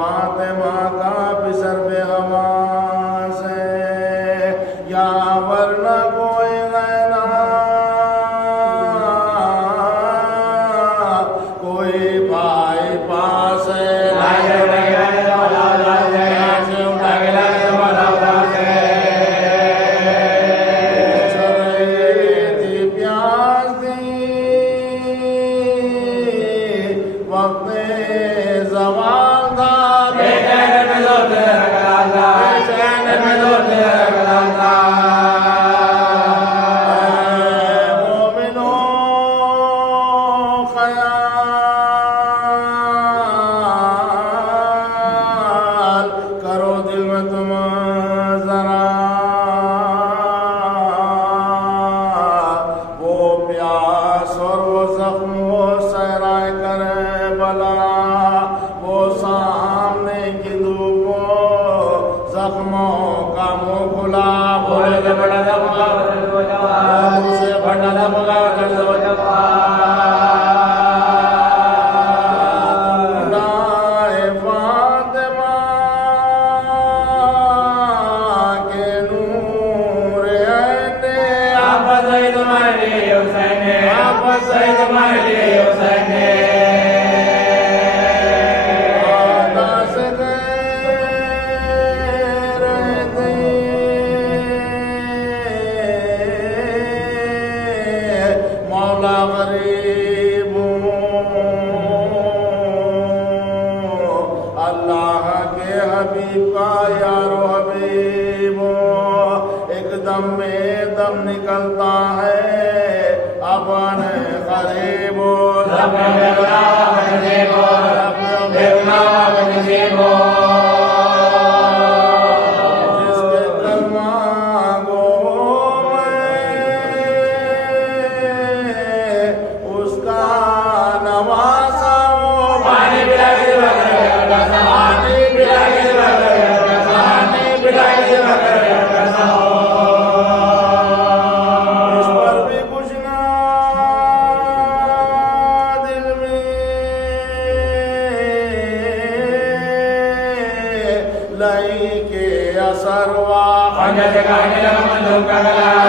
फातिमा का बिसर बेहवास है या वरना कोई गैना कोई भाई पास है निकलता है अपन गरीबो जिसके कलमा गो उसका नवासा Bye.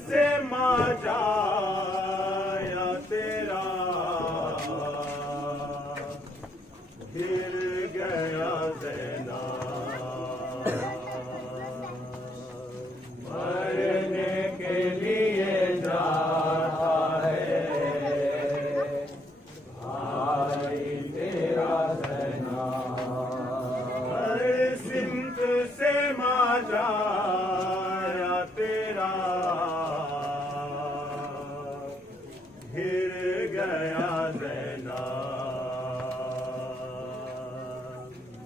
से माजाया तेरा गिर गया ज़ैना मरने के लिए जाता है भाई तेरा ज़ैना हर सिमत से माजाया तेरा गिर गया ज़ैना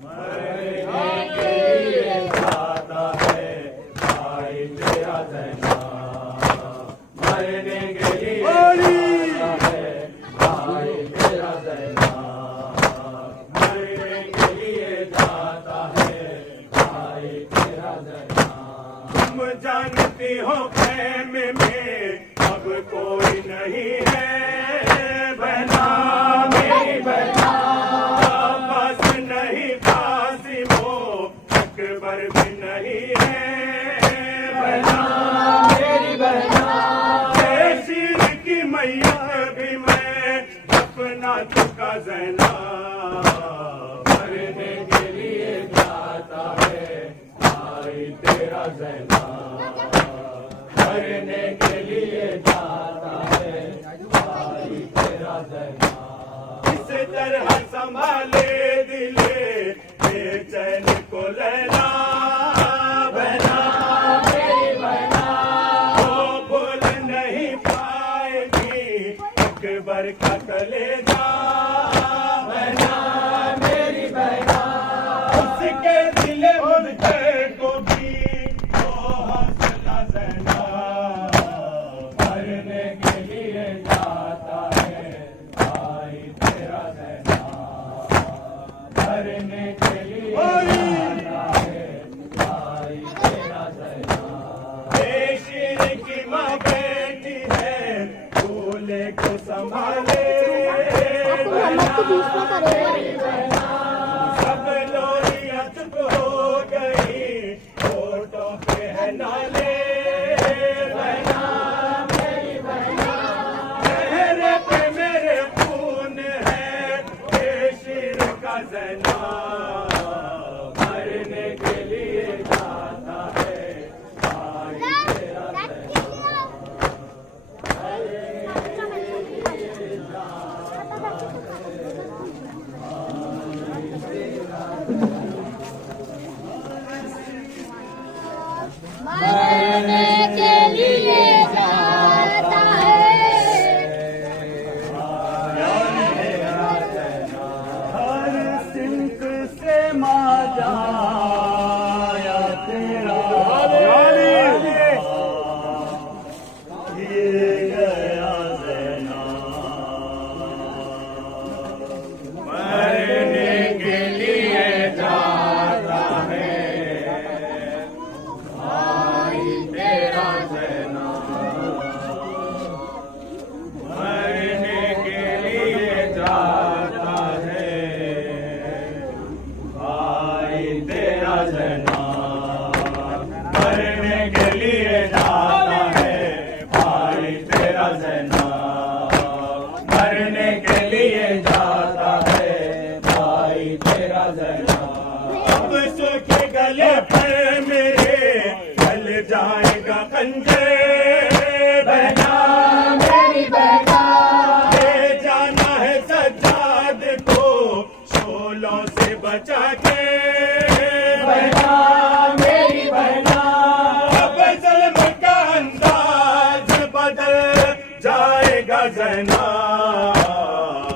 मरने के लिए जाता है भाई तेरा ज़ैना मरने के लिए जाता है भाई तेरा ज़ैना मरने के लिए जाता है भाई तेरा ज़ैना तुम जानती हो प्रेम में अब कोई नहीं है बहना मेरी बहना बस नहीं कासिमो अकबर भी नहीं है बहना मेरी बहना शीर की मैया भी मैं अपना चुका ज़ैना मरने के लिए जाता है भाई तेरा ज़ैना मरने के लिए जाता है भाई तेरा ज़ैना इस तरह संभाले दिले बेचैन को लैला बहना मेरी बहना वो भूल नहीं पाएगी अकबर का कलेजा बहना मेरी बहना उसके दिल मुझे को भी वो हौसला ज़ैना मरने के लिए जाता है भाई तेरा ज़ैना मरने के लिए जाता है भाई तेरा ज़ैना शीर की माँ बेटी है दूल्हे को संभाले सब लोरियां चुप हो गई फोटो पे है नाले बहना मेरी बहना चेहरे पे मेरे खून है ये शीर का ज़ैना मरने के लिए जाता है भाई तेरा ज़ैना मरने के लिए जाता है हर सिमत से माजाया तेरा गिर गया ज़ैना मरने के लिए जाता है भाई तेरा ज़ैना मरने के लिए जाता है भाई तेरा तेरा जना। अब सूखे गले पर मेरे चल जाएगा खंजर बहना मेरी बहना, ले जाना है सज्जाद को शोलों से बचा के बहना मेरी बहना, अब ज़ुल्म का अंदाज बदल जाएगा जना।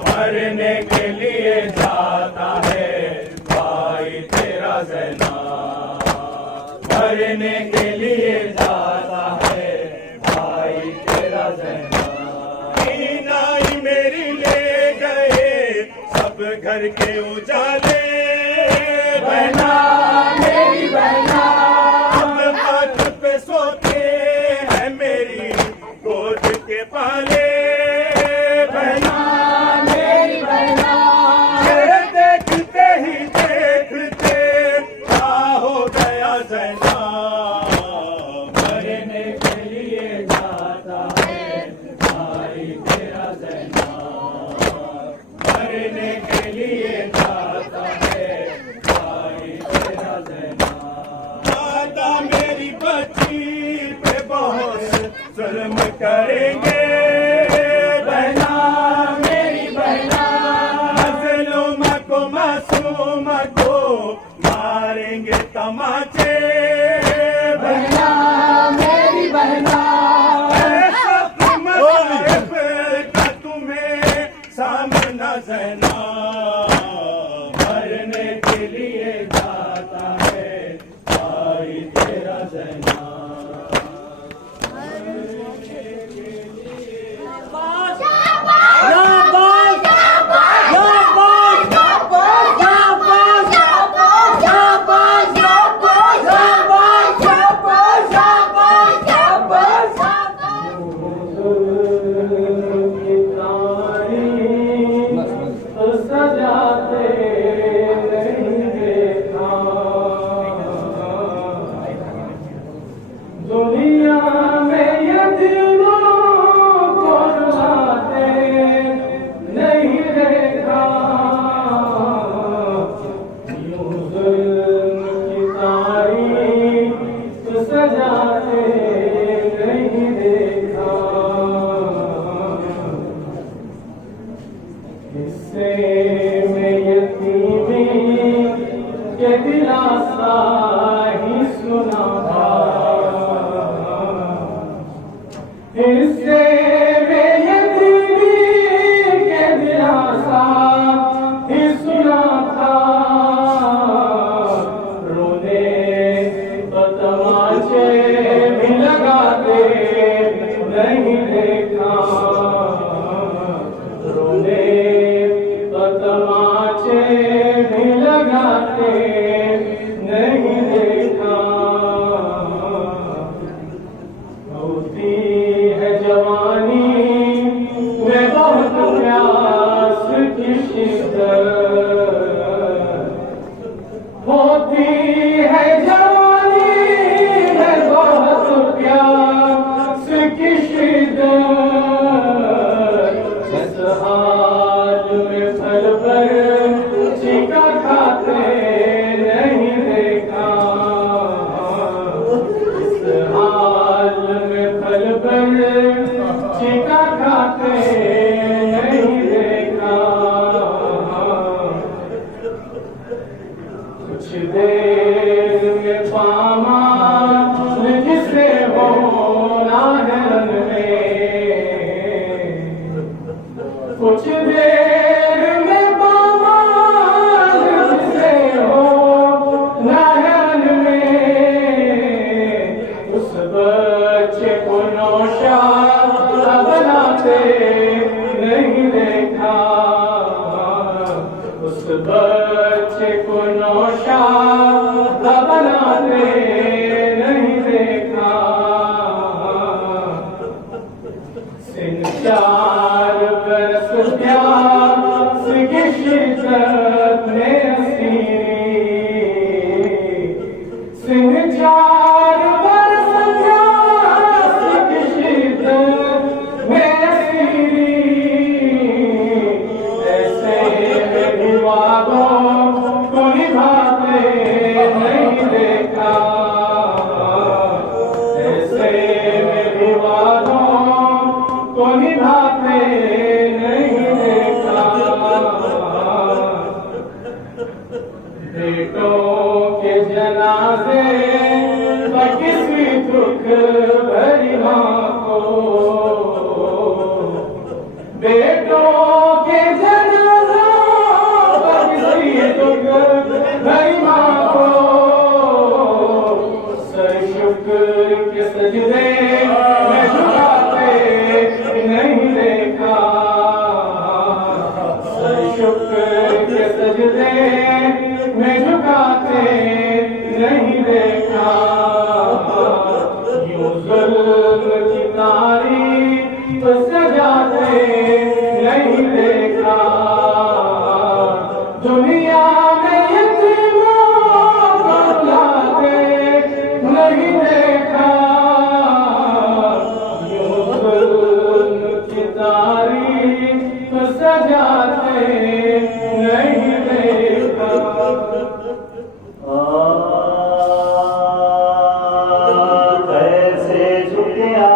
मरने के लिए जाता है भाई तेरा जना, मरने के लिए जाता है भाई तेरा जना। नाई मेरी ले गए सब घर के उजाले बहना मेरी बहना, अब हाथ पे सोते हैं मेरी गोद के पाले बहना मेरी बहना, तेरे देखते ही देखते क्या हो गया जना। मरने के लिए जाता है भाई तेरा जना, मरने के लिए जाता है भाई तेरा जना। दादा मेरी बच्ची पे बहुत जुल्म करेंगे बहना मेरी बहना, मज़लूम को मासूम को मारेंगे तमाचे बहना मेरी बहना, ऐसा मज़ाहिब का तुम्हें सामना जना। मरने के लिए जाता है भाई तेरा जना। दुनिया में यतीमों को रुलाते नहीं देखा, यूं जुल्म की तारीख सजाते नहीं देखा। हिस्से में यतीमी के दिलासा ही सुना था, हिस्से में यतीमी के दिलासा ही सुना था। रोने तो तमाचे भी लगाते नहीं देखा, रोने तो तमाचे भी लगाते नहीं देखा। होती है जवानी में बहुत प्यास की शिद्दत, होती है जवानी में बहुत प्यास की शिद्दत। इस हाल में फल पर चिका खाते नहीं देखा, इस हाल में फल पर चिका खाते नहीं देखा। कुछ देर में पामाल जिसे होना है रन में, कुछ देर में पामाल जिसे होना है रन में। उस बच्चे को नौशा बनाते नहीं देखा, उस बच्चे को नौशा बनाते नहीं देखा। सिन चार बरस प्यास की शिद्दत में असीरी, सिन चार बरस प्यास की शिद्दत में असीरी। ऐसे में भी वादों बेटों के जनाजे पर किसी दुख भरी माँ को, बेटों के जनाजे पर किसी दुख भरी माँ को, सर शुक्र के सजदे में झुकाते नहीं देखा, सर शुक्र के सजदे में झुकाते नहीं देखा, यूं जुल्म की तारीफ सजाते नहीं देखा, दुनिया में यतीमों को रुलाते नहीं देखा, यूं जुल्म की तारीफ सजाते नहीं देखा। कैसे झुकिया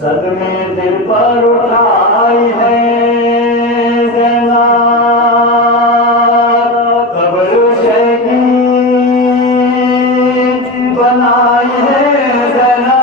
सदमे दिल पर उठाई है ज़ैना, कब्र शहीद बनाई है ज़ैना,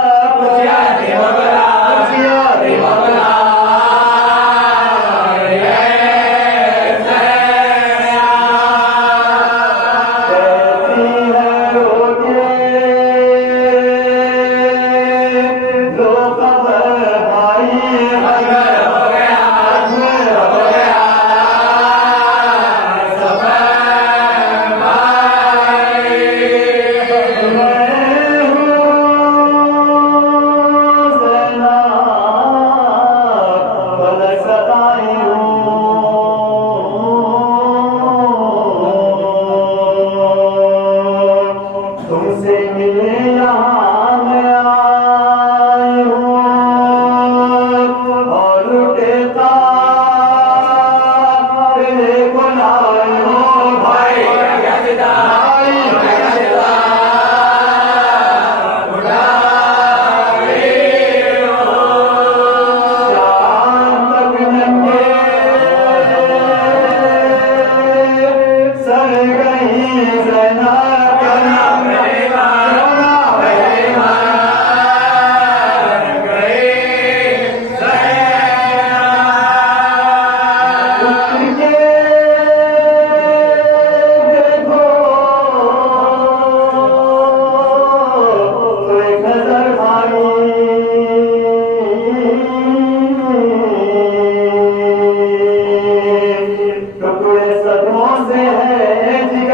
तुमसे मिले यहाँ मैं आई हूँ और लुटेता तेरे को लाई हूँ भाई शाम तक नंगे सर गई ज़ैना टुकड़े सदमों से है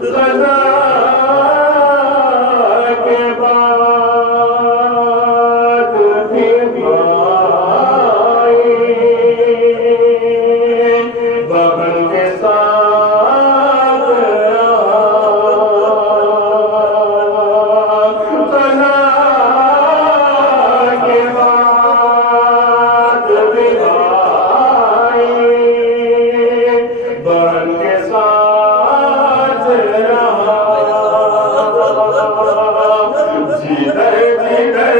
ग़ज़ा के बाद फिर भाई बहन के साथ ग़ज़ा के बाद फिर भाई बहन के साथ रहा जिधर जिधर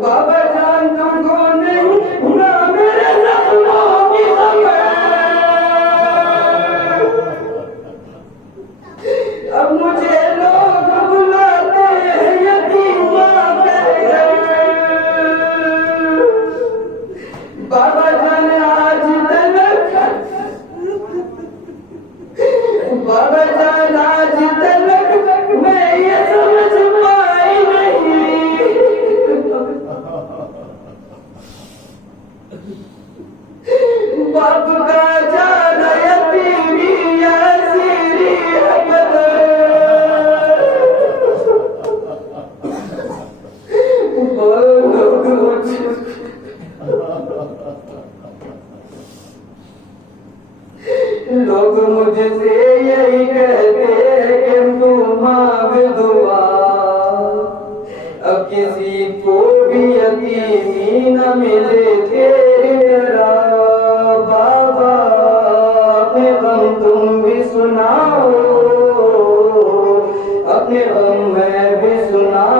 बाबा जान तुमको नहीं ना मेरे बाबा जान आज तक मैं ये समझ पाई नहीं, बाप का जाना यतीमी यासीरी अबद, लोग मुझसे यही कहते हैं कि तू मांग दुआ, अब किसी को भी यतीमी न मिले तेरी तरह। बाबा अपने गम तुम भी सुनाओ, अपने गम मैं भी सुनाओ,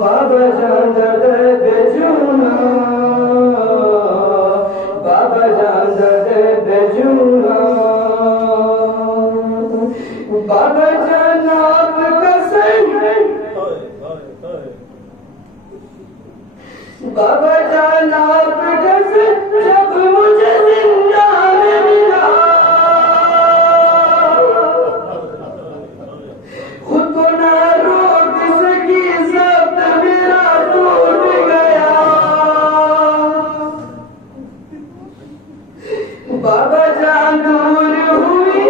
बाबा जान दर्द बेजुना, बाबा जान दर्द बेजुना, बाबा जान आपका सही, बाबा जान आपका सही, जब मुझे जिंदा में मिला खुद को ना रोक सकी, सब मेरा टूट गया। बाबा जान दूर हुई,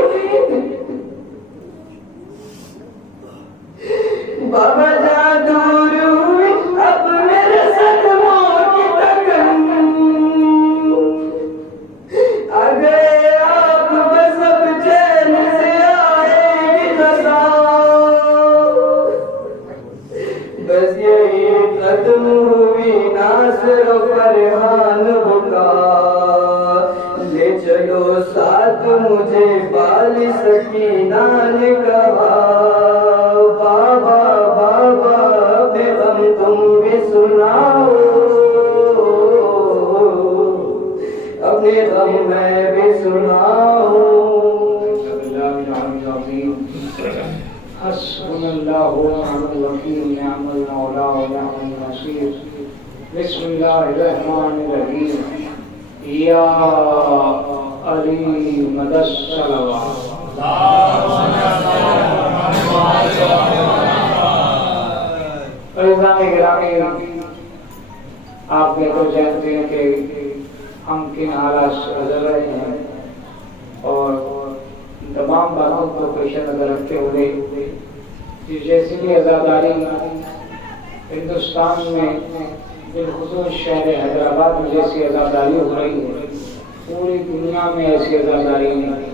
बाबा जान दूर हुई, अब मेरे सदमों की तकन आ गए आप, बस अब चैन से आएगी नज़ा, बस यही खत्म हुई नासिर फरहान बुका, ले चलो साथ मुझे बाल सकीना ने कहा। बाबा बाबा अपने गम तुम भी सुनाओ, अपने गम मैं भी सुनाऊं। हस्बुनल्लाहु व निअमल वकील, निअमल मौला व निअमल नसीर। बिस्मिल्लाहिर्रहमानिर्रहीम। या अली मदद सलवात। आप तो जानते हैं कि हम किन हालात से गुजर रहे हैं और तमाम बातों को पेश नजर रखते हुए जैसी भी आज़ादारी हिंदुस्तान में बिलखुसूस शहर हैदराबाद में जैसी आज़ादारी हो रही है, पूरी दुनिया में ऐसी आज़ादारी नहीं।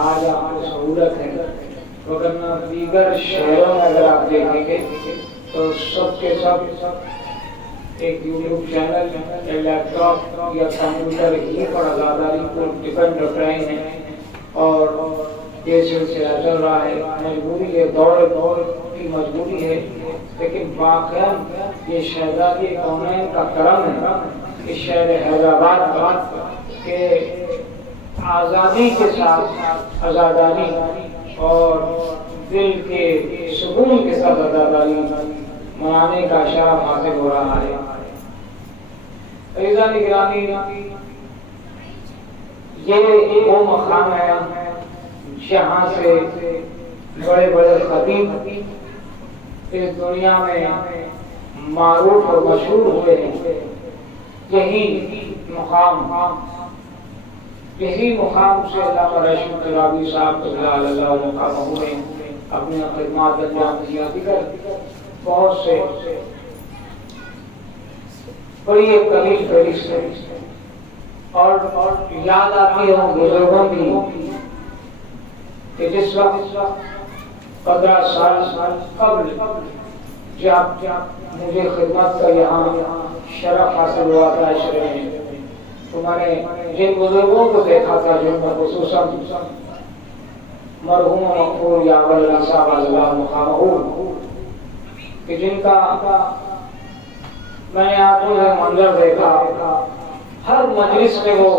आज आपको सहूलत है, वरना दीगर शहरों में अगर आप देखेंगे तो सबके सब एक यूट्यूब चैनल, लैपटॉप या कंप्यूटर ही पर आज़ादारी को डिपेंड रख रहे हैं और ये सिलसिला चल रहा है। मजबूरी है, दौर की मजबूरी है, लेकिन वाकई ये शहजादी कौनैन का करम है। इस शहर हैदराबाद के आज़ादी के साथ आज़ादारी और दिल के सुकून के साथ आज़ादारी मनाने का शरफ हासिल हो रहा है। ये वो मकाम है जहाँ से बड़े बड़े खतीब इस दुनिया में मारूफ और मशहूर हुए हैं। यही मुकाम से अल्लामा रशीद तरावी साहब ने अपनी खिदमत अंजाम दिया। बहुत से बड़ी एक करीब और याद आती है उन बुजुर्गों की कि जिस वक्त 15 साल कबल जब मुझे खिदमत का यहाँ शरफ हासिल हुआ था शहर में, तो मैंने जिन बुजुर्गों को देखा था जिनमें खुसूसन मरहूम मकबूल यावल साहब मुकामहू कि जिनका मैंने आंखों से मंजर देखा, हर मजलिस में वो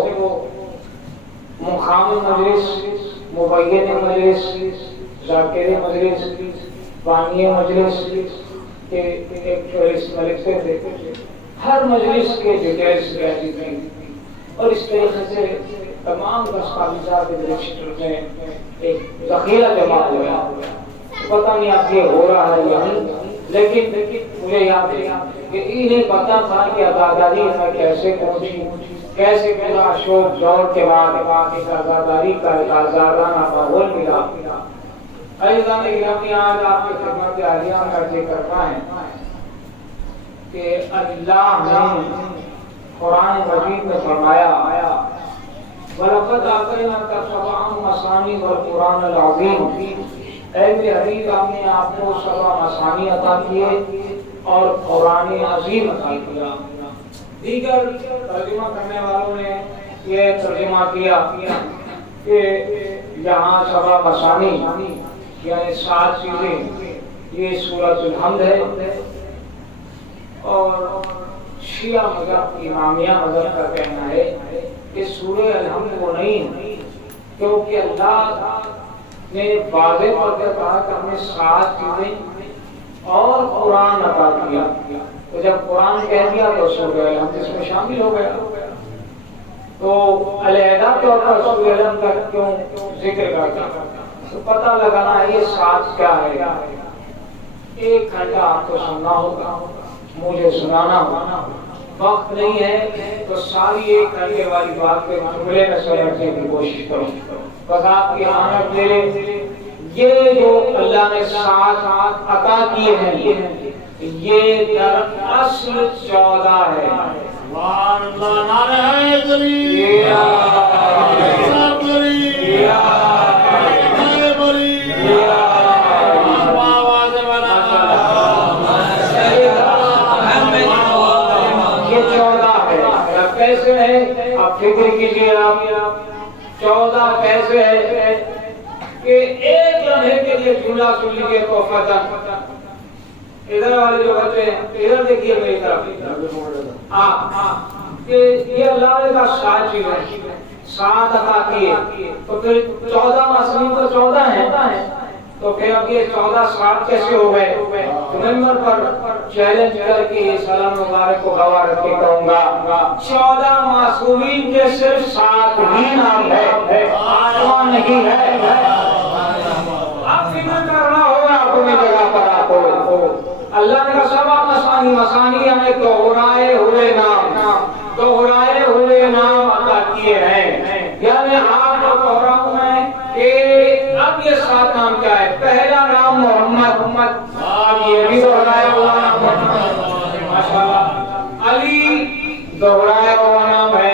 मुकामी मजलिस, मुबय्यन मजलिस, जाकिर मजलिस, बानी मजलिस के एक फहरिस्त में लिखते थे। हर मजलिस के डिटेल्स रहती थी और इस तरीके से तमाम दस्तावेजात रजिस्टर में एक जखीरा जमा हो गया। पता नहीं अब ये हो रहा है या नहीं, लेकिन मुझे याद है कि इन्हें पता था कि आज़ादारी हमें कैसे पहुंची, कैसे पूरा अशोक दौर के बाद एक आज़ादारी का एक आज़ादाना माहौल मिला। अज़ीज़ान गिरामी, आज आपकी खिदमत आलिया का जिक्र करना है कि अल्लाह ने कुरान मजीद में फरमाया, वलक़द आतैनाका सबअन मसानी वल कुरानल अज़ीम, ऐ मेरे हबीब आपने आपको सबअ मसानी अता किए और कुरान अज़ीम अता किया। दीगर तर्जुमा करने वालों ने ये तर्जुमा किया कि यहाँ सबअ मसानी यानी 7 चीजें, ये सूरतुल हम्द है। और शिया मज़हब, इमामिया मज़हब का कहना है कि सूरह अल-हम्द को नहीं, क्योंकि अल्लाह ने वाज़े करके कहा कि हमने 7 चीजें और कुरान अता किया। तो जब कुरान कह दिया तो सूरह अल-हम्द इसमें शामिल हो गया। तो अलहदा तौर पर सूरह अल-हम्द का क्यों जिक्र करता, तो पता लगाना है ये 7 क्या है। 1 घंटा आपको सुनना होगा, मुझे सुनाना होगा, वक्त नहीं है तो सारी 1 घंटे वाली बात पे जुमले में समझने की कोशिश करो। बस आपकी आमद ले ले, ये जो अल्लाह ने 7 अता किए हैं ये दरअसल 14 है। कैसे है आप फिक्र कीजिए, आप 14 कैसे है कि एक लम्हे के लिए जुमला सुन लीजिए तो फतन। इधर वाले जो बच्चे हैं इधर देखिए मेरी तरफ, कि ये अल्लाह का 7 चीज है, 7 अता किए तो फिर 14 मसलन तो 14 है। तो फिर अब ये 14 7 कैसे हो गए? तो मेंबर पर चैलेंज करके ये सलाम मुबारक को गवाह रख के कहूंगा 14 मासूमीन के सिर्फ 7 ही नाम है, 8वां नहीं है। आप फिक्र करना होगा अपनी जगह पर। आपको अल्लाह ने सबा मसानी हमें दोहराए हुए नाम अता किए हैं। यानी आपको दोहराऊं मैं कि अब ये 7 नाम क्या है। पहला नाम मोहम्मद, ये भी दोहराया हुआ नाम है माशाअल्लाह। अली दोहराया हुआ नाम है।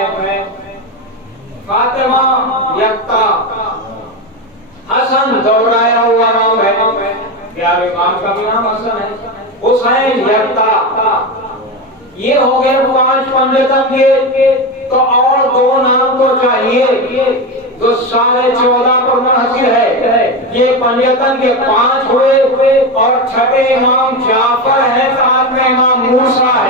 फातिमा यक्ता, हसन दोहराया हुआ नाम है। प्यारे इमाम का भी नाम हसन है। हुसैन यक्ता, ये हो गए 5 पंजतन के। तो और 2 नाम तो चाहिए जो 14.5 पर मुनहसिर है। ये पंजतन के 5 हुए और छठे इमाम जाफर है, 7 में इमाम मूसा है।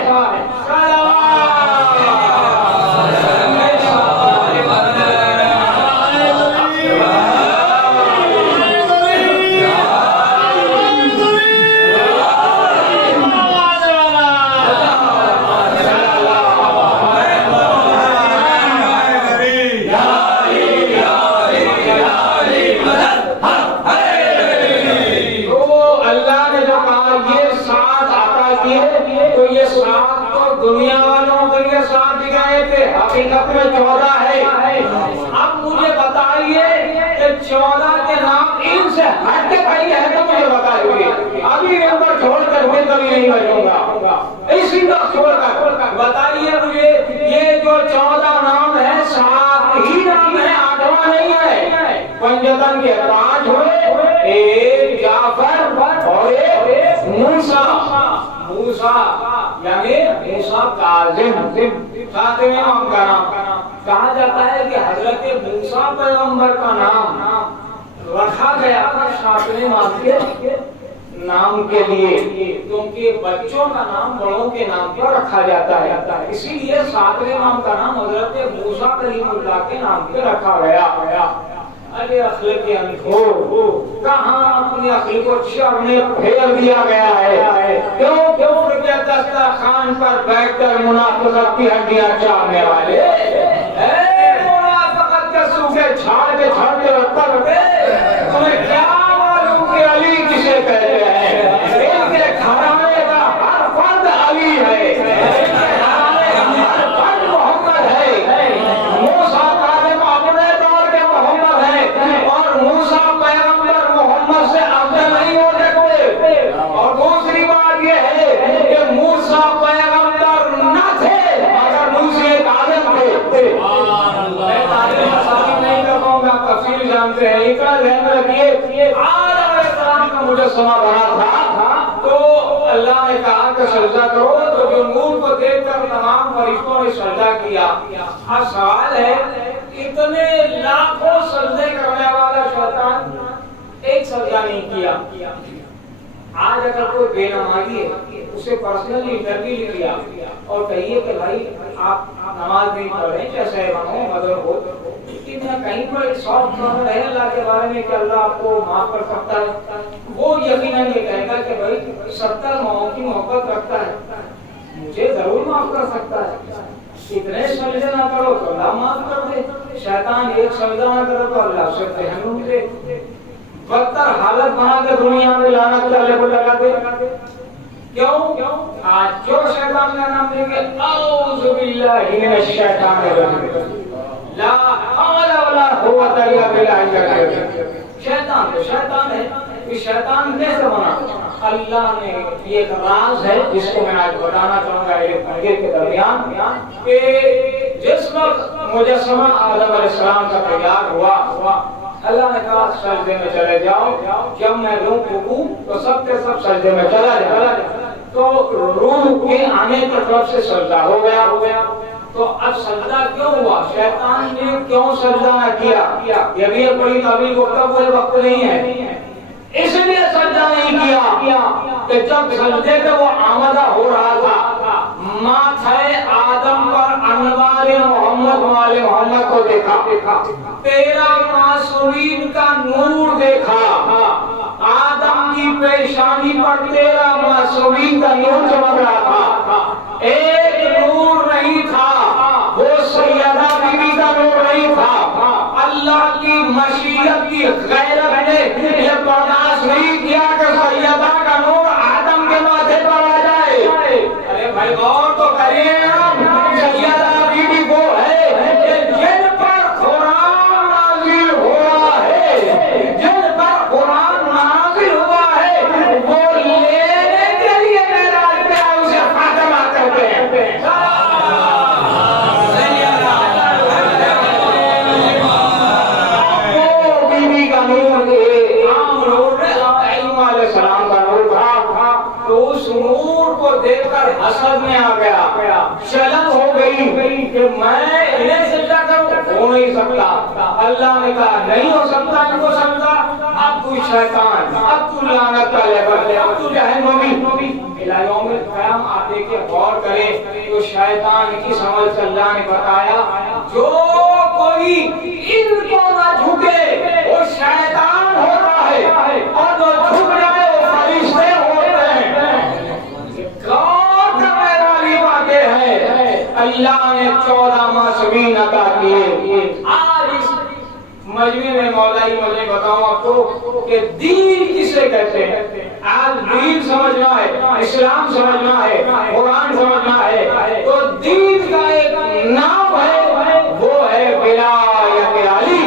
दुनिया वालों के लिए 7 दिखाए थे, हकीकत में 14 है। अब मुझे बताइए कि 14 के नाम इनसे हट के कहीं है तो मुझे बताइए। अभी नंबर छोड़कर मैं कभी नहीं बचूंगा। इसी का छोड़कर बताइए मुझे, ये जो 14 नाम है 7 ही नाम है, 8वां नहीं है। पंजतन के 5 हुए, एक जाफर और एक मूसा यानी मूसा काज़िम। 7वें इमाम का नाम कहा जाता है कि हजरत मूसा पैगंबर का नाम रखा गया था 7वें इमाम के नाम के लिए, क्योंकि बच्चों का नाम बड़ों के नाम पर रखा जाता है। इसीलिए 7वें इमाम का नाम हजरत मूसा कलीमुल्लाह के नाम पे रखा गया। अरे अखल के अनखो कहाँ अपनी अखल को शर में फेर दिया गया है। क्यों रुपया दस्तरखान पर बैठकर मुनाफिकत की हड्डियां चाटने वाले मुनाफिकत भी जानते हैं। इतना ध्यान रखिए, आदम अलैहिस्सलाम का मुजस्समा बना था तो अल्लाह ने कहा कि सजदा करो, तो जो नूर को देखकर तमाम फरिश्तों ने सजदा किया। अब सवाल है, इतने लाखों सजदे करने वाला शैतान एक सजदा नहीं किया। आज अगर कोई बेनमाजी है उसे पर्सनली इंटरव्यू लिया और कहिए कि भाई आप नमाज नहीं पढ़ रहे, जैसे बनो मदर हो, लेकिन कहीं पर एक सॉफ्ट कॉर्नर है अल्लाह के बारे में कि अल्लाह आपको माफ कर सकता है, वो यकीनन ये कहेगा कि भाई 70 माओं की मोहब्बत रखता है, मुझे जरूर माफ कर सकता है। इतने सजदे ना करो तो अल्लाह माफ कर दे, शैतान एक सजदा ना करो तो अल्लाह से जहन्नुम दे, बदतर हालत बना के दुनिया में लानत अल्लाह को लगा दे। क्यों? आज जो शैतान का नाम लेंगे औज़ु बिल्लाहि मिनश शैतानिर रजीम, ला हौला वला कुव्वता इल्ला बिल्लाह। शैतान तो शैतान है, ये शैतान कैसे बना? अल्लाह ने ये एक राज है जिसको मैं आज बताना चाहूंगा एक मंदिर के दरमियान कि जिस वक्त मुजस्समा आदम अलैहिस्सलाम का तैयार हुआ, अल्लाह ने कहा सजदे में चले जाओ, जब मैं लूं रुकू तो सब के सब सजदे में चला जाए। तो रूह के आने की तरफ से सजदा हो गया। तो अब सजदा क्यों हुआ? शैतान ने क्यों सजदा न किया? ये भी एक बड़ी तावील गुफ्तगू वक्त नहीं है, इसलिए सजदा नहीं किया कि जब सजदे पे वो आमदा हो रहा था, माथे आदम पर अनवारे मोहम्मद वाले मोहम्मद को देखा, तेरा मासूमीन का नूर देखा, आदम की पेशानी पर तेरा मासूमीन का नूर चमक रहा था। एक नूर नहीं था, वो सैयदा बीबी का नूर नहीं था। अल्लाह की मशीयत की गैरत ने यह बर्दाश्त नहीं किया कि सैयदा का नूर आदम के माथे पर आ जाए। अरे भाई गौर तो करिए, सैयदा बीबी वो है जिन पर कुरान नाज़िल हुआ है, जिन पर कुरान नाज़िल हुआ है, वो लेने के लिए मेराज पे आए, उसे फातिमा कहते हैं। तो उस नूर को देखकर हसद में आ गया, शर्म हो गई कि मैं इन्हें सजदा करूं, हो नहीं सकता। अल्लाह ने कहा नहीं हो सकता, इनको सजदा, अब तू शैतान, अब तू लानत का लेबर, अब तू जहन्नमी। इला यौमिल क़याम आप देखिए, गौर करें तो शैतान की समझ से अल्लाह ने बताया, जो कोई इनको ना झुके वो शैतान होता है, और जो झुक जाए वो फरिश्ते होते हैं। गौर का मेरा वाक़े है, अल्लाह ने 14 मासूमीन अता किए। आज इस मजमे में मौलाई मुझे बताऊं आपको कि दीन किसे कहते हैं। आज दीन समझना है, इस्लाम समझना है, कुरान समझना है, तो दीन का एक नाम है, वो है विलायत अली।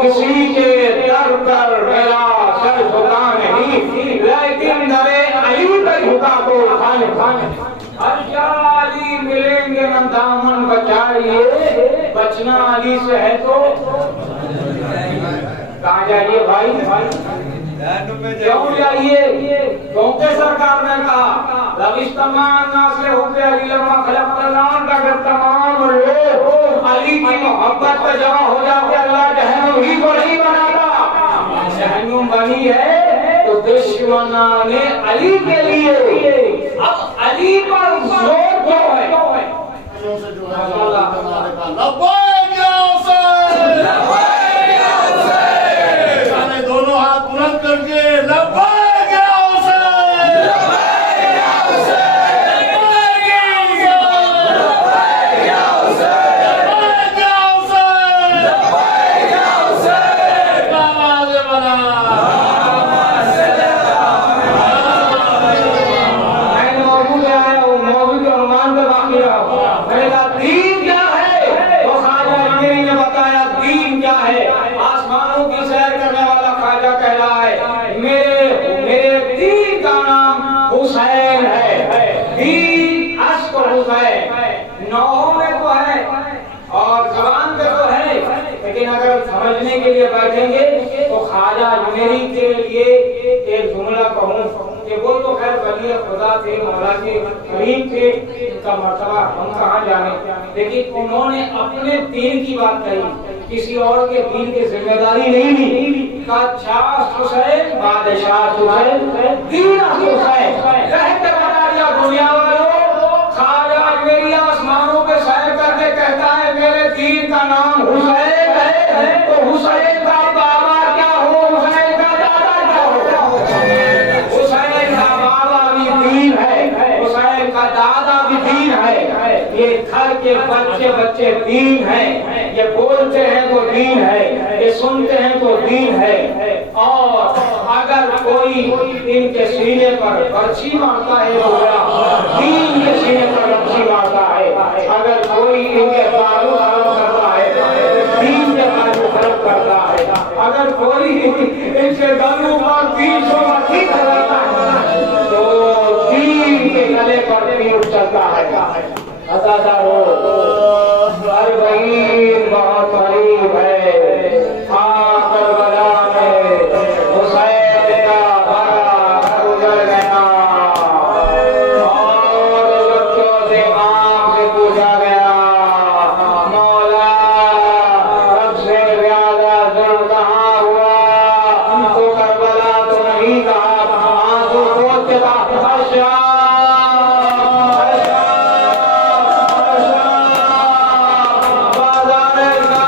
किसी के दर पर मेरा सर झुका नहीं, लेकिन दरे अली पे झुका तो खाने अली मिलेंगे न दामन बचाइए, बचना अली से है तो कहाँ जाइए भाई? क्यों जाइए? क्योंकि सरकार ने कहा तमाम लोग अली की मोहब्बत पे जमा हो जाते, अल्लाह जहन्नुम ही को नहीं बनाता। जहन्नुम बनी है तो दुश्मनाने अली के लिए। अब अली पर जोर क्यों है? दोनों हाथ बुलंद करके मैं मौजूद आया हूँ, मौजूद अनुमान का बाकी रहा। कहेगा दीन क्या है, तो ख्वाजा अजमेरी ने बताया दीन क्या है। आसमानों की सैर करने वाला ख्वाजा कह रहा है मेरे दीन का नाम हुसैन है। दीन अश्क हुसैन नौहों में तो है और जबान पे तो है, लेकिन अगर समझने के लिए बैठेंगे तो ख्वाजा अजमेरी के लिए एक जुमला कहूँ कि वो तो खैर वली खुदा थे, मौला के करीम थे, उनका मर्तबा हम कहाँ जाने, लेकिन उन्होंने अपने दीन की बात कही, किसी और के दीन की जिम्मेदारी नहीं ली। शाह हुसैन बादशाह हुसैन दीन हुसैन कहते बता दिया दुनिया वालों। ख्वाजा अजमेरी आसमानों पे सैर करके कहता है मेरे दीन का नाम हुसैन है, तो हुसैन का बाबा क्या हो, हुसैन का दादा क्या हो। हुसैन का बाबा भी दीन है, हुसैन का दादा भी दीन है, ये घर के बच्चे दीन है, ये बोलते हैं तो दीन है, ये सुनते हैं तो दीन है। और अगर कोई इनके सीने पर बर्छी मारता है तो दीन के सीने पर बर्छी मारता है, अगर कोई इनके बालों खराब करता है दीन के बालों खराब करता है, अगर कोई इनके गलों पर बीच ठीक करता है तो दीन के गले पर तीर चलता है। अदादारो अरबईन बहुत करीब है, करबला में हुसैन का बड़ा गुजर गया और बच्चों से मां से पूछा गया मौला सबसे ज्यादा जुल्म कहाँ हुआ, तो करबला तो नहीं कहा, आंसू पोंछ के कहा बाजार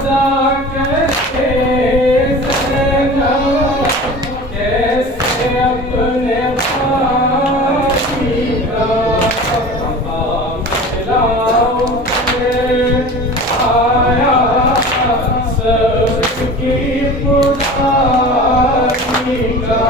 खुदा कैसे सहना कैसे अपने भाई का मिलाओ आया सबकी पुदारी का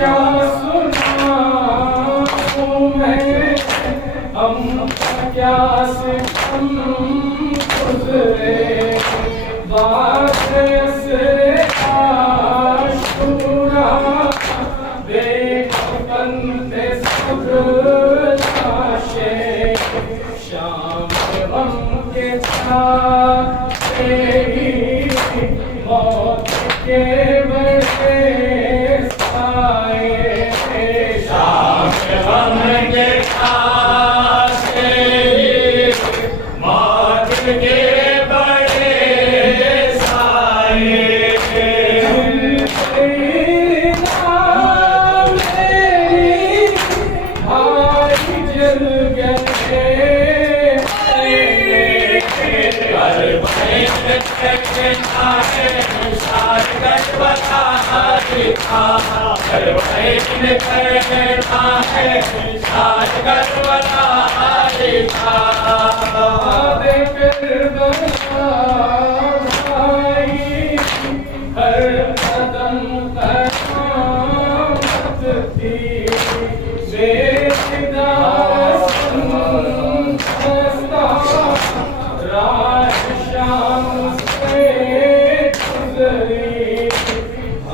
क्या सुनाऊं मैं हम क्या सितम गुज़रे बारिश आशूरा बेखबर सब लाशें शाम गम के छाते ही मौत के बड़े साए शाम गम के छाते ही मौत के बड़े साए जल गए हर कदम कयामत थी रात शाम से गुजरी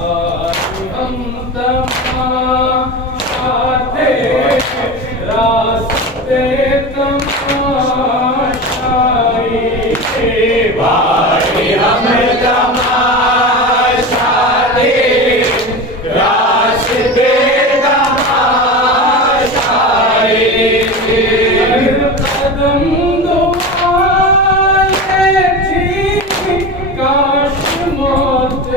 आज हम तमाशा रास्ते तमाशाई भाई हम तमाशा रास्ते तमाशाई कदम काश मौत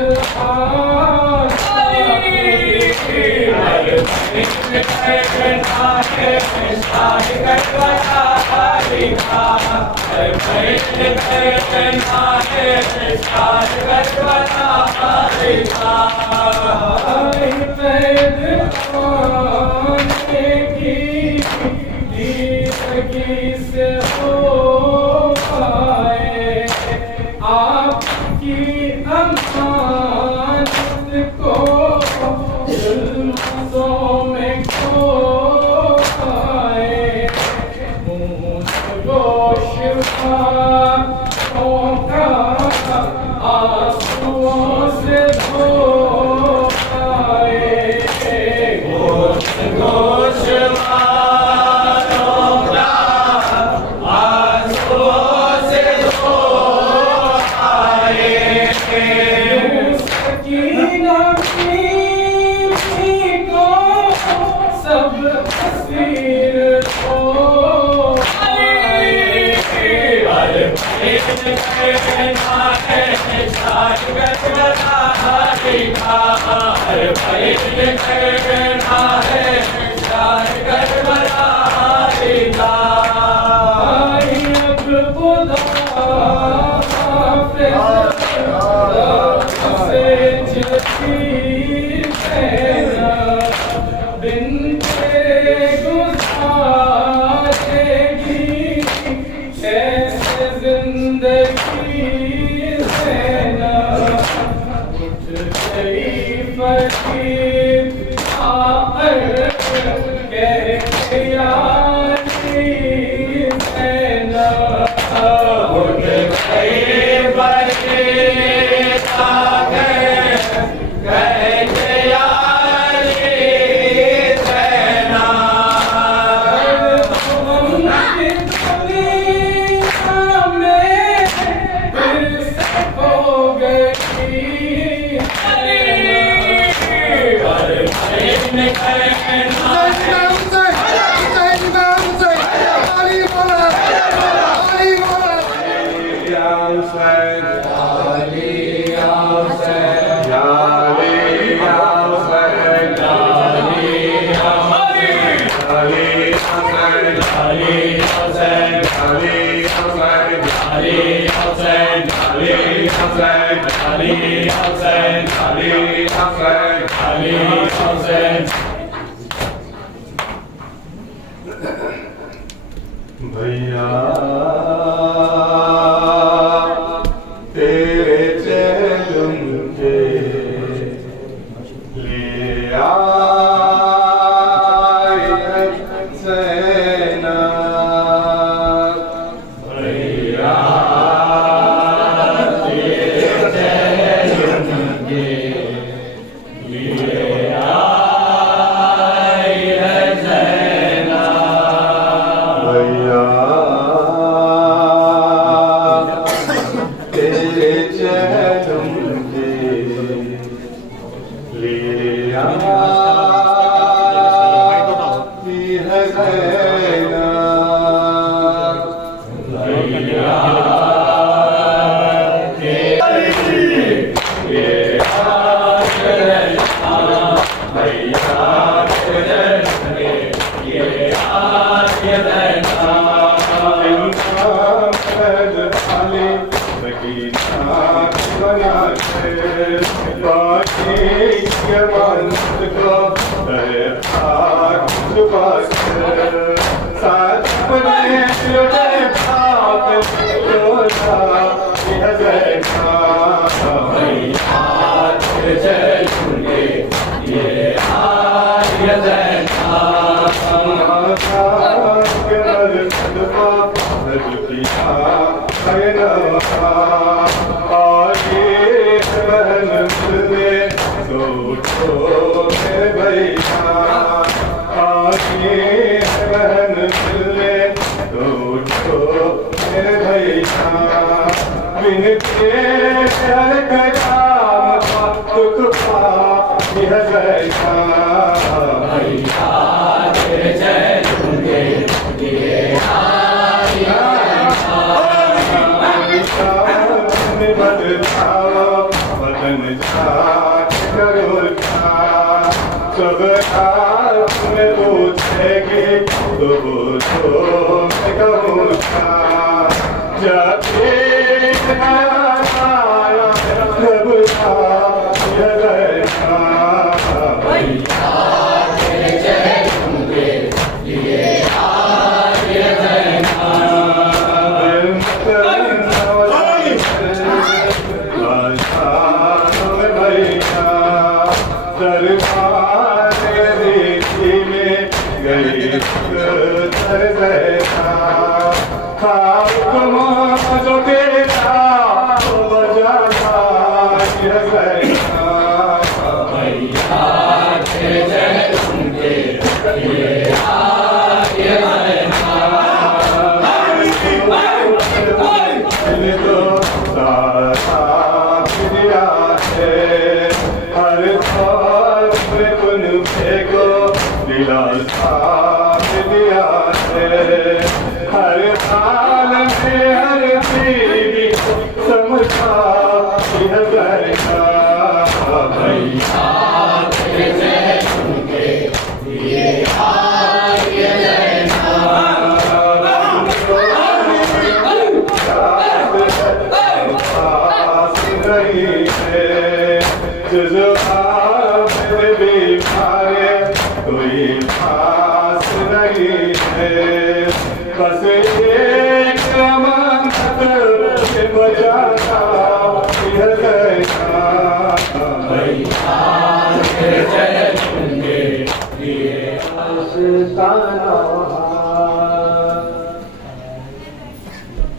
से हो पाए आपकी अमानत को जुल्मों में खो पाए शिफा का आंसुओं से धो पाए सब तस्वीर को भैया तेरे चेलुम के ले आई सेना भैया तेरे चेलुम के ले आई सेना भैया तेरे चेलुम के ले आई है सेना भैया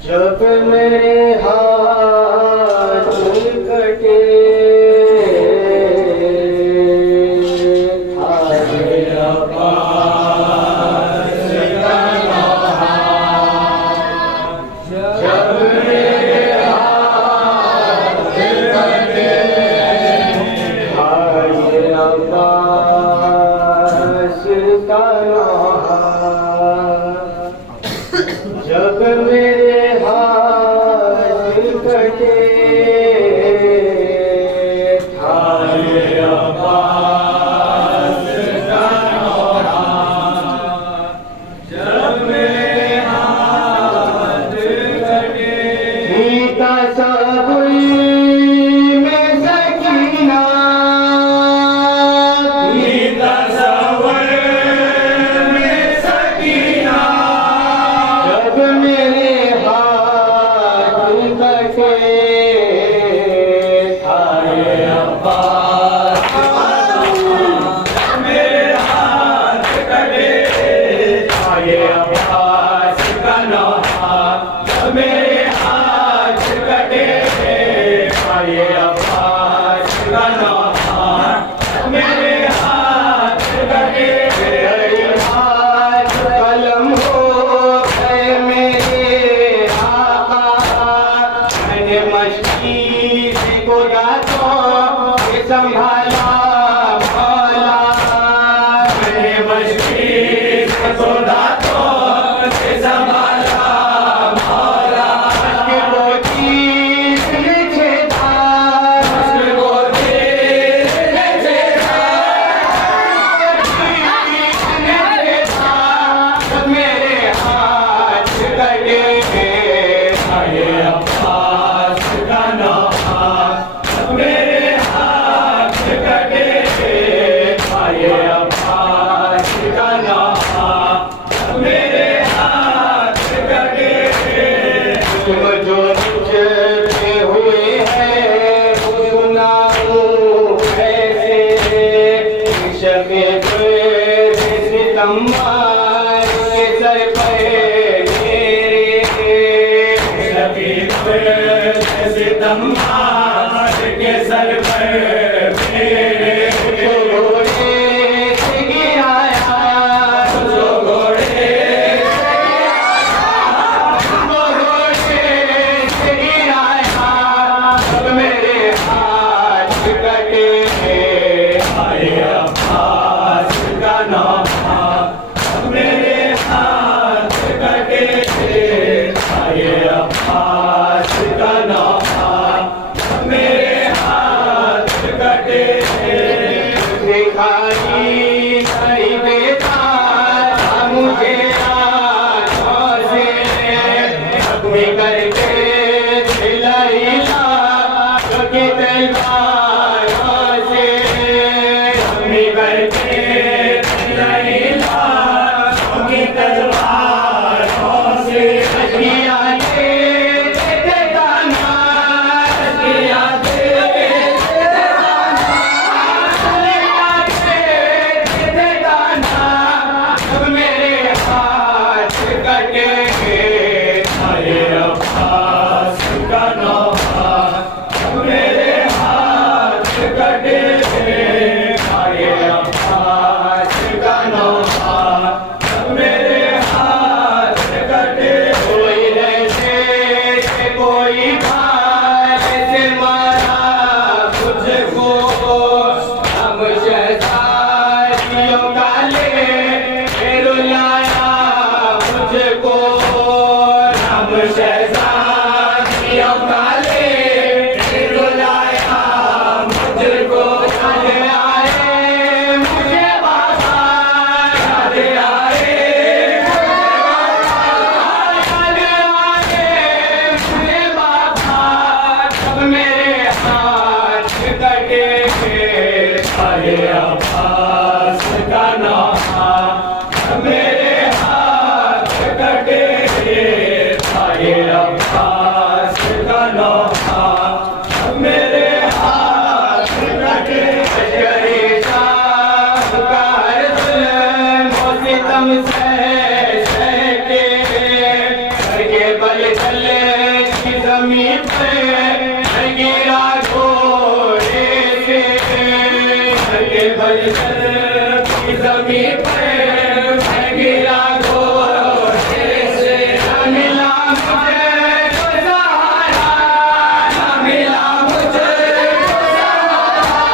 जब मेरे हाथ कटे जब मेरे हाथ कटे मुझको राम शहजादियों का ले रुलाया मुझको याद आए मुझे बाबा याद आए मुझे बाबा जब मेरे हाथ कटे अरे अब्बास का नाम मेरे हाथ कटे अरे अब्बास का नाम मेरे हाथ कटे अशकरे शाह का जुल्म सितम से के करके बल चले की जमीन पे गिरा घोड़े से करके बल चले की जमीन पे गिरा घोड़े से न मिला मुझे कोई सहारा न मिला मुझे कोई सहारा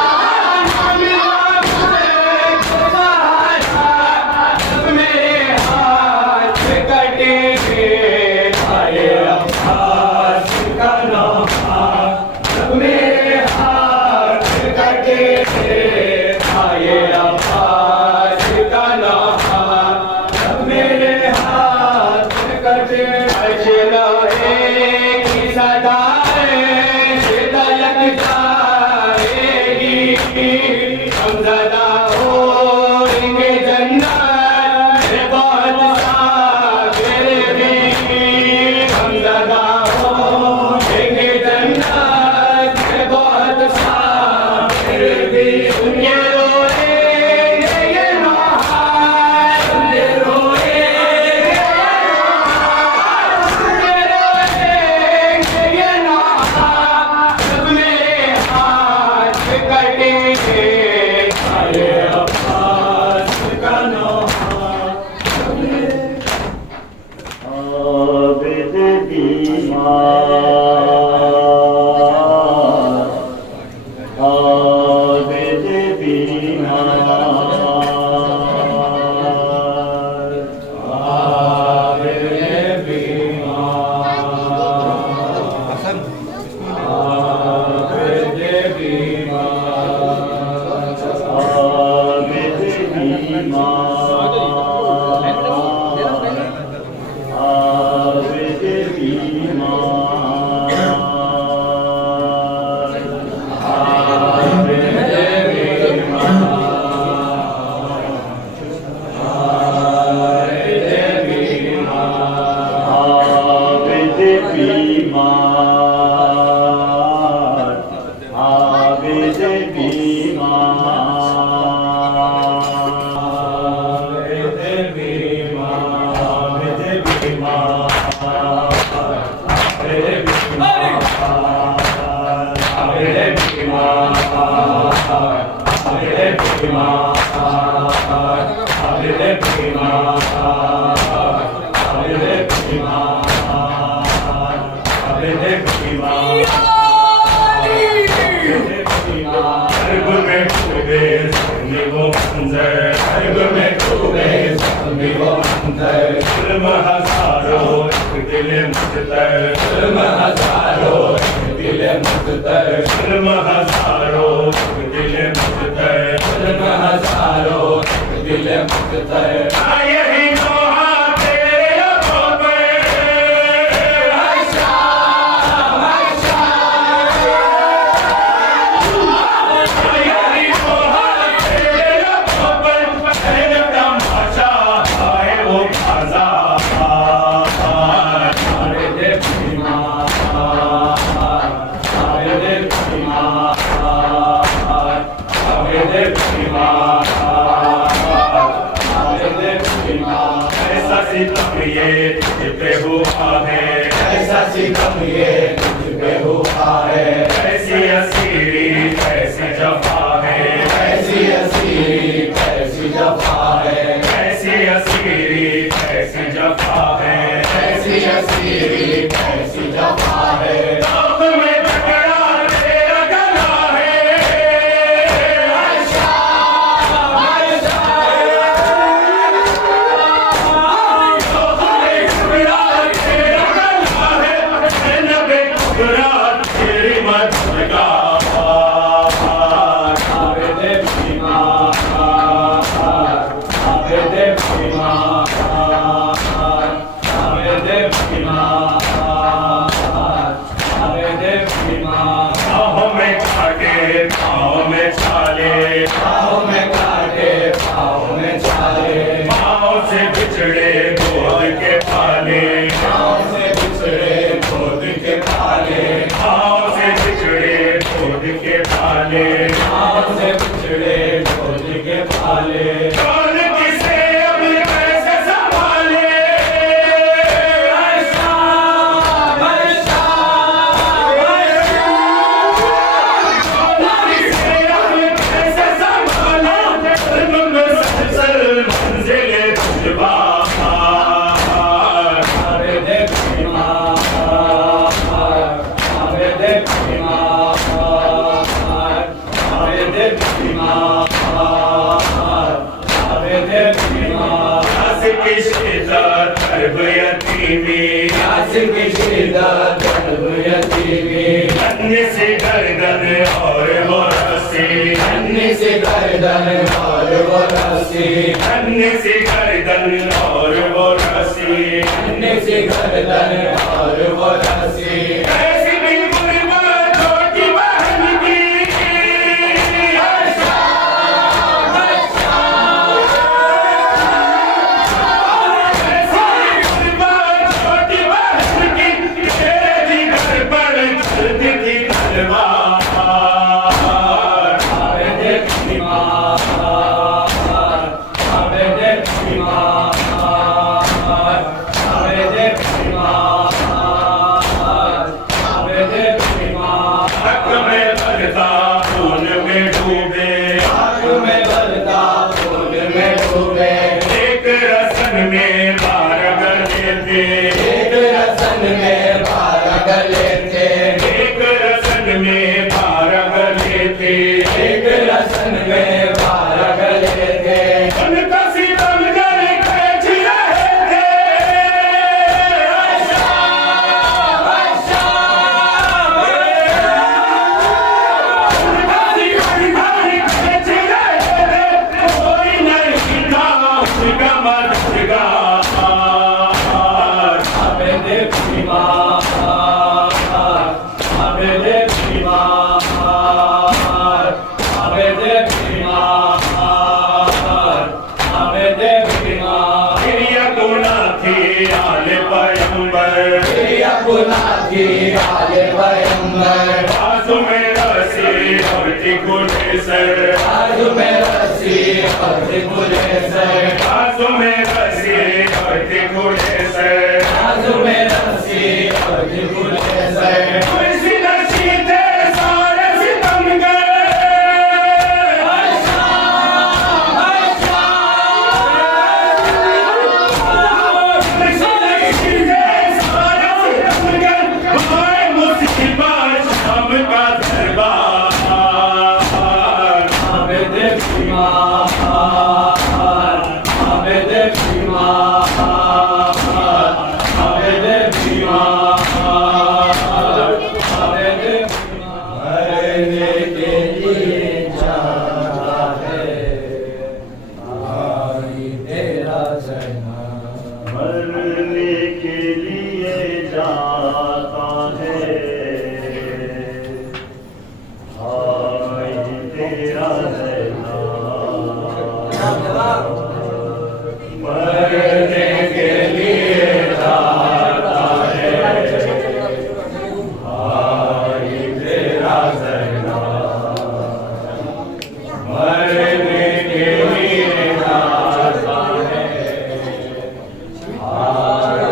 न मिला मुझे कोई सहारा जब मेरे हाथ कटे अरे अब्बास का नाम जब मेरे हाथ कटे अरे अब्बास का नाम जब मेरे हाथ कटे अशलोहे की सदाएं तलक जाएगी हम ज़दा होंगे जन्नत में बहुत साबिर भी हम ज़दा होंगे जन्नत में बहुत साबिर भी ये रोएंगे ये नौहार ये रोएंगे ये नौहार जब मेरे हाथ कटे अरे अब्बास का नौहार आबिद बीमार आबिद बीमार आबिद बीमार आबिद बीमार आबिद बीमार आबिद बीमार आबिद बीमार आबिद यही नौहा तेरे लबों पे आयशा आयशा यही नौहा तेरे लबों पे तेरे तमाशा आए वो खाजा अरे दे बीमा अरे दे बीमा अरे दे बीमा ऐसा सितम ये तुझ पे हुआ है ऐसा सितम ये तुझ पे हुआ है ऐसी असीरी ऐसी जफा है ऐसी असीरी ऐसी जफा है ऐसी असीरी ऐसी जफा है ऐसी असीरी ऐसी जफा है दाग में टकरा तेरा गला है आयशा आयशा पाँव में छाले, पाँव में काटे, पाँव में छाले, पाँव से बिछड़े गोद के पाले, पाँव से बिछड़े गोद के पाले, पाँव से बिछड़े गोद के पाले, पाँव से बिछड़े गोद के पाले। कौन किसे अब कैसे संभाले, कौन किसे अब कैसे संभाले, तुम सलसल मंजिल तुझवा, आवेदे भीमा, आवेदे भीमा, आवेदे भीमा, आवेदे भीमा। की शिद्दत कर्ब यतीमी, की शिद्दत कर्ब यतीमी, अन्य से गर्दन और वो रस्सी, अन्य से गर्दन और वो रस्सी, अन्य से गर्दन और वो रस्सी, अन्य से गर्दन और वो रस्सी। ऐसी भी गुर्बत छोटी बहन की, ऐसी गुर्बत छोटी बहन की, तेरे जिगर पर चलती थी तलवार, आवेदे भीमा, आवेदे भीमा, आवेदे भीमा, आवेदे भीमा। हक में बरता खून में डूबे, आग में बलता खून में डूबे, एक रसन में 12 गले थे, एक रसन में 12 गले थे, एक रसन में 12 गले थे, एक रसन में 12 गले थे। उनका सितम गले खींच रहे थे, उनका सितम गले खींच रहे थे, कोई नहीं था उनका मददगार, आवेदे भीमा, आवेदे भीमा, आवेदे भीमा, आवेदे भीमा। क्रिया गुना थी आले पैगंबर, प्रिय गुनाथी आले पैगंबर, बाजू में रस्सी भरती गुलेसर, बाजू में रस्सी भरती गुलेसर, बाजू में रस्सी भरती गुलेसर, बाजू में रस्सी भरती गुलेसर। खुशी नशी थे सारे सितमगर, खुशी नशी थे सारे सितमगर, भाई मुसीबत शाम का दरबार, आवेदे भीमा, आवेदे भीमा, आवेदे भीमा, आवेदे भीमा। मरने के लिए जाता है भाई तेरा जन्म, मरने के लिए जाता है भाई तेरा ज़ैना, मरने के लिए जाता है भाई तेरा ज़ैना, मरने के लिए जाता है भाई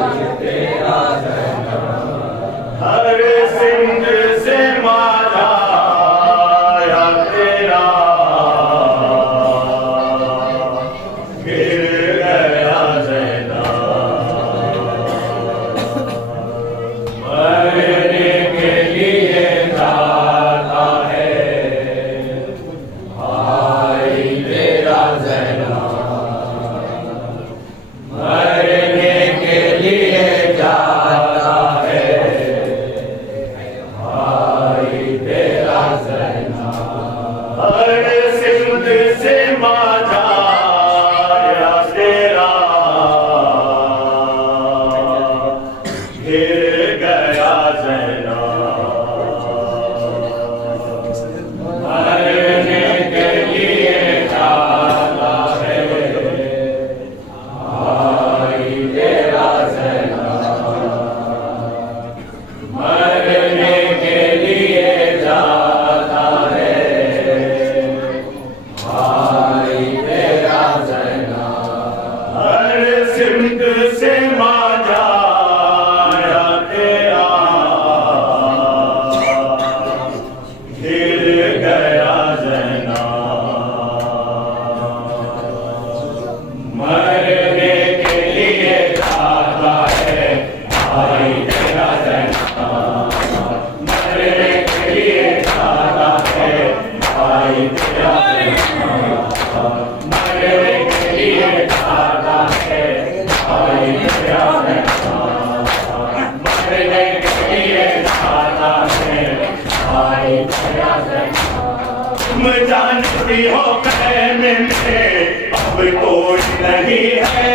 छुट्टी हो खेमे में अब कोई नहीं है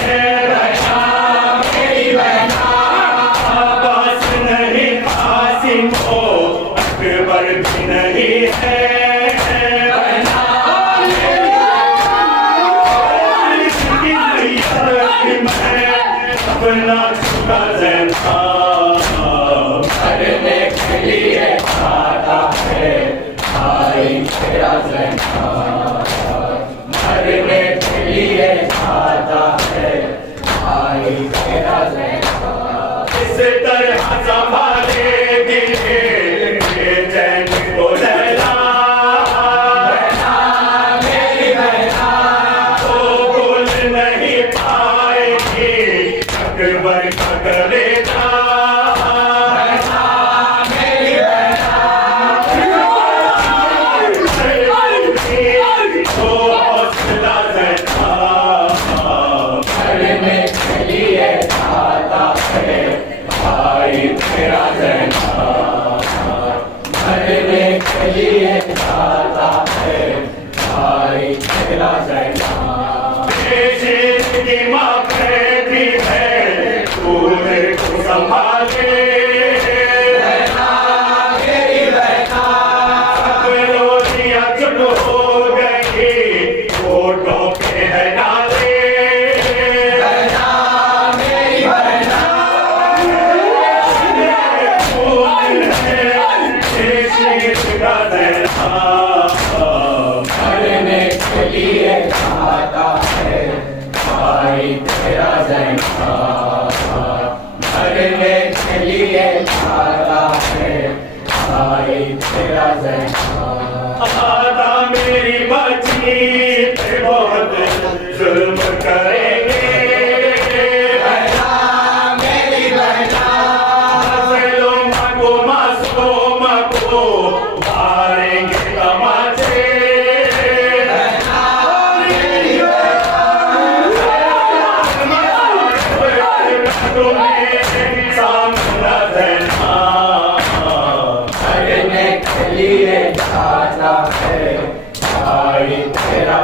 बहना मेरी बहना आवाज नहीं कासिम हो अकबर भी नहीं है बहना मेरी मैं अपना छुटा ज़ैना मरने के लिए आता है भाई तेरा ज़ैना मरने के लिए आता है भाई तेरा ज़ैना इस तरह संभाले दिल के चैन को लहरा बहना मेरी बहना तो भूल नहीं पाएगी अकबर का कलेजा बहना मेरी बहना तो हौसला ज़ैना मरने के लिए आता है भाई तेरा ज़ैना मरने के लिए आता है भाई तेरा ज़ैना की माँ कहती है पूरे को संभाले बहना मेरी बहना रोटियां चुप हो गई फोटो पे है डाले बहना मेरी बहना मरने के लिए आता है भाई तेरा ज़ैना मरने के लिए आता है भाई तेरा ज़ैना आदा मेरी बच्ची पे बहुत जुल्म करेंगे बहना मेरी बहना मज़लूम को मासूम को मारेंगे तमाचे बहना मेरी तुम्हें सामना ज़ैना मरने के लिए आता है भाई तेरा